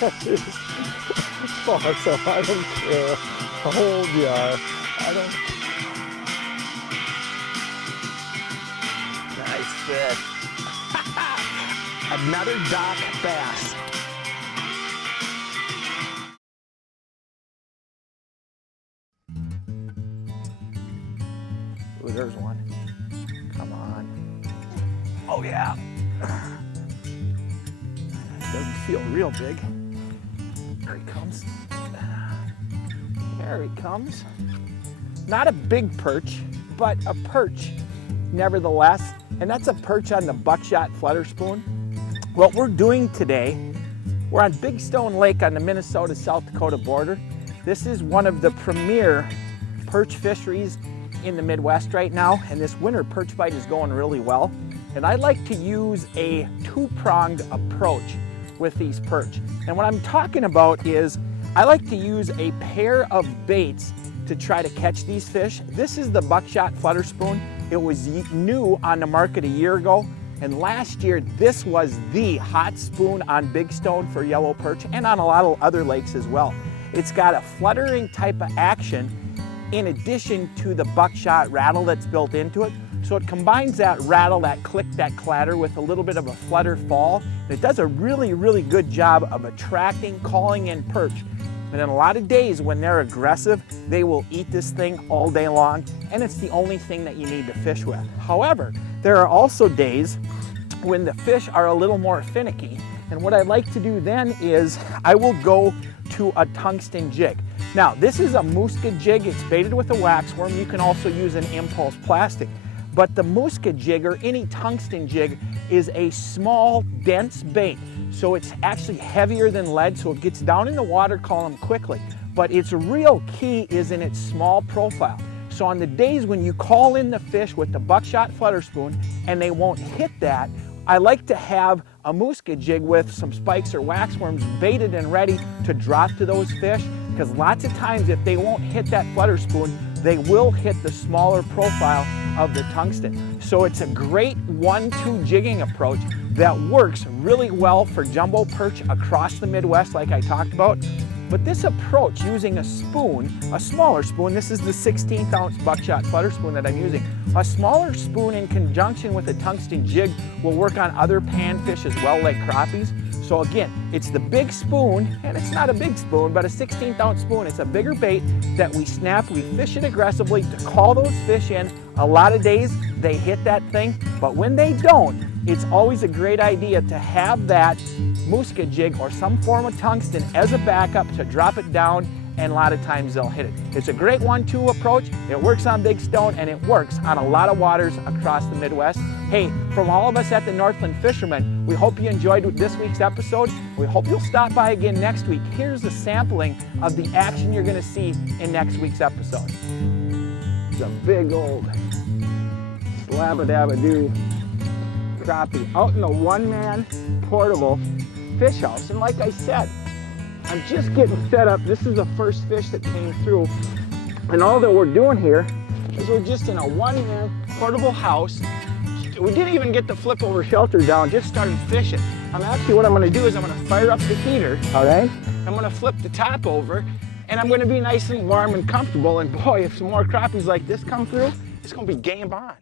Awesome. I don't care how old you are. I don't. Nice fish. Another dock bass. Ooh, there's one. Come on. Oh yeah. Doesn't feel real big. There he comes. There he comes. Not a big perch, but a perch nevertheless. And that's a perch on the Buck-Shot Flutter Spoon. What we're doing today, we're on Big Stone Lake on the Minnesota-South Dakota border. This is one of the premier perch fisheries in the Midwest right now, and this winter perch bite is going really well. And I like to use a two-pronged approach with these perch. And what I'm talking about is I like to use a pair of baits to try to catch these fish. This is the Buck-Shot Flutter Spoon. It was new on the market a year ago, and last year this was the hot spoon on Big Stone for yellow perch and on a lot of other lakes as well. It's got a fluttering type of action in addition to the buckshot rattle that's built into it. So it combines that rattle, that click, that clatter with a little bit of a flutter fall. And it does a really, really good job of attracting, calling in perch. And then a lot of days when they're aggressive, they will eat this thing all day long, and it's the only thing that you need to fish with. However, there are also days when the fish are a little more finicky, and what I like to do then is I will go to a tungsten jig. Now, this is a Mooska jig. It's baited with a wax worm. You can also use an impulse plastic. But the Mooska jig, or any tungsten jig, is a small, dense bait. So it's actually heavier than lead, so it gets down in the water column quickly. But its real key is in its small profile. So on the days when you call in the fish with the Buck-Shot Flutter Spoon and they won't hit that, I like to have a Mooska jig with some spikes or wax worms baited and ready to drop to those fish, because lots of times if they won't hit that flutter spoon, they will hit the smaller profile of the tungsten. So it's a great 1-2 jigging approach that works really well for jumbo perch across the Midwest like I talked about. But this approach using a spoon, a smaller spoon, this is the 16th ounce Buck-Shot Flutter Spoon that I'm using. A smaller spoon in conjunction with a tungsten jig will work on other panfish as well, like crappies. So again, it's the big spoon, and it's not a big spoon, but a 16th ounce spoon. It's a bigger bait that we snap, we fish it aggressively to call those fish in. A lot of days they hit that thing, but when they don't, it's always a great idea to have that Mooska jig or some form of tungsten as a backup to drop it down, and a lot of times they'll hit it. It's a great 1-2 approach. It works on Big Stone, and it works on a lot of waters across the Midwest. Hey, from all of us at the Northland Fisherman, we hope you enjoyed this week's episode. We hope you'll stop by again next week. Here's a sampling of the action you're gonna see in next week's episode. It's a big old slabba-dabba-doo crappie out in a one-man portable fish house. And like I said, I'm just getting set up. This is the first fish that came through. And all that we're doing here is we're just in a one-man portable house. We didn't even get the flip over shelter down, just started fishing. What I'm gonna do is I'm gonna fire up the heater, all right? I'm gonna flip the top over, and I'm gonna be nice and warm and comfortable. And boy, if some more crappies like this come through, it's gonna be game on.